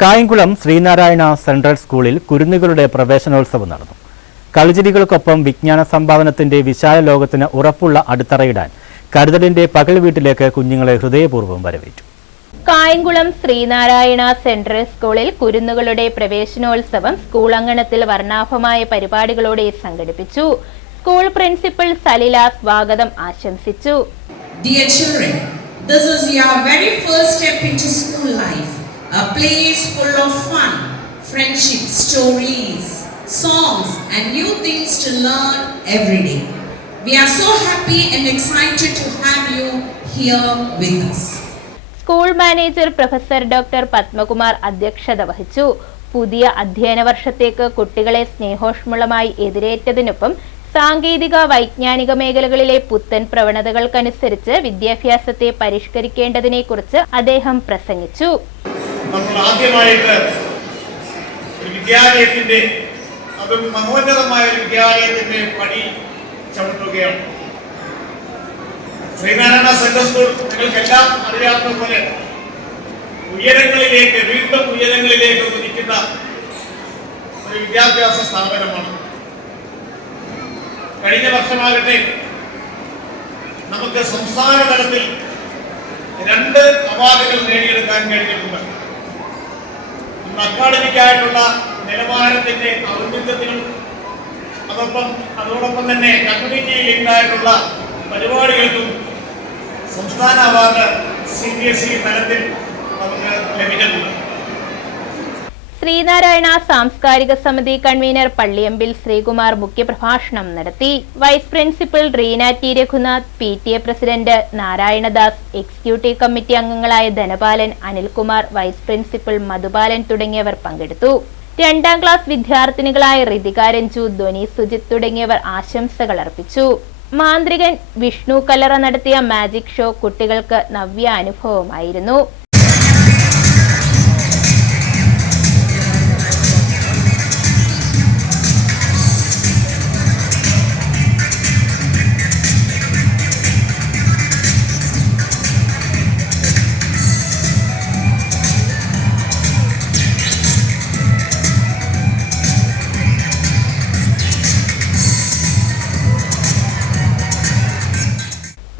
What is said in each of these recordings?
Kayamkulam Sreenarayana central സ്കൂളിൽ കുരുന്നുകളുടെ പ്രവേശനോത്സവം നടന്നു. കളിചിരികൾക്കൊപ്പം വിജ്ഞാന സമ്പാദനത്തിന്റെ വിശാല ലോകത്തിന് ഉറപ്പുള്ള അടിത്തറയിടാൻ കരുതലിന്റെ പകൽ വീട്ടിലേക്ക് കുഞ്ഞുങ്ങളെ ഹൃദയപൂർവ്വം വരവേറ്റു. കായംകുളം ശ്രീനാരായണ സെൻട്രൽ സ്കൂളിൽ കുരുന്നുകളുടെ പ്രവേശനോത്സവം സ്കൂൾ അങ്കണത്തിൽ വർണ്ണാഭമായ പരിപാടികളോടെ സംഘടിപ്പിച്ചു. സ്കൂൾ പ്രിൻസിപ്പൽ സലില സ്വാഗതം ആശംസിച്ചു. Dear children, this is your very first step into school life. A place full of fun, friendship, stories, songs and new things to learn every day. We are so happy and excited to have you here with us. School manager professor doctor Padmakumar അധ്യക്ഷത വഹിച്ചു. പുതിയ അധ്യയന വർഷത്തേക്ക് കുട്ടികളെ സ്നേഹോഷ്മളമായി എതിരേറ്റതിനൊപ്പം സാങ്കേതിക വൈജ്ഞാനിക മേഖലകളിലെ പുത്തൻ പ്രവണതകൾക്കനുസരിച്ച് വിദ്യാഭ്യാസത്തെ പരിഷ്കരിക്കേണ്ടതിനെക്കുറിച്ച് അദ്ദേഹം പ്രസംഗിച്ചു. നമ്മൾ ആദ്യമായിട്ട് ഒരു വിദ്യാലയത്തിന്റെ അതും മഹോന്നതമായ ഒരു വിദ്യാലയത്തിന്റെ പടി ചവിട്ടുകയാണ്. ശ്രീനാരായണ സെൻട്രൽ സ്കൂൾ നിങ്ങൾക്കെല്ലാം അറിയാവുന്ന പോലെ ഉയരങ്ങളിലേക്ക് വീണ്ടും ഉയരങ്ങളിലേക്ക് കുതിക്കുന്ന ഒരു വിദ്യാഭ്യാസ സ്ഥാപനമാണ്. കഴിഞ്ഞ വർഷമാകട്ടെ നമുക്ക് സംസ്ഥാന തലത്തിൽ 2 അവാർഡുകൾ നേടിയെടുക്കാൻ കഴിഞ്ഞിട്ടുണ്ട്. അക്കാഡമിക്കായിട്ടുള്ള നിലവാരത്തിന്റെ ഔന്നത്യത്തിനും അതോടൊപ്പം തന്നെ കമ്മ്യൂണിറ്റി ലിങ്കായിട്ടുള്ള പരിപാടികൾക്കും സംസ്ഥാന അവാർഡ് CBSE തലത്തിൽ നമുക്ക് ലഭിച്ചിട്ടുണ്ട്. ശ്രീനാരായണ സാംസ്കാരിക സമിതി കൺവീനർ പള്ളിയമ്പിൽ ശ്രീകുമാർ മുഖ്യപ്രഭാഷണം നടത്തി. Vice principal Reena T Raghunath, PTA president Narayanadas, executive committee അംഗങ്ങളായ ധനപാലൻ, അനിൽകുമാർ, വൈസ് പ്രിൻസിപ്പൽ മധുപാലൻ തുടങ്ങിയവർ പങ്കെടുത്തു. 2ാം ക്ലാസ് വിദ്യാർത്ഥിനികളായ ഋതിക രഞ്ജു, ധ്വനി സുജിത് തുടങ്ങിയവർ ആശംസകൾ അർപ്പിച്ചു. മാന്ത്രികൻ വിഷ്ണു കല്ലറ നടത്തിയ മാജിക് ഷോ കുട്ടികൾക്ക് നവ്യ അനുഭവമായിരുന്നു.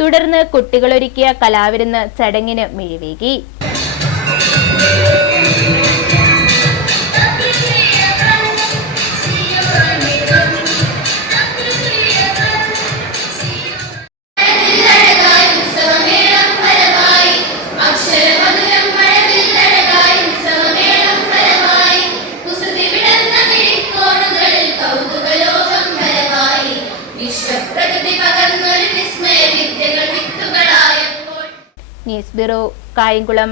തുടർന്ന് കുട്ടികളൊരുക്കിയ കലാവിരുന്ന് ചടങ്ങിന് മിഴിവേകി. News bureau, Kayamkulam.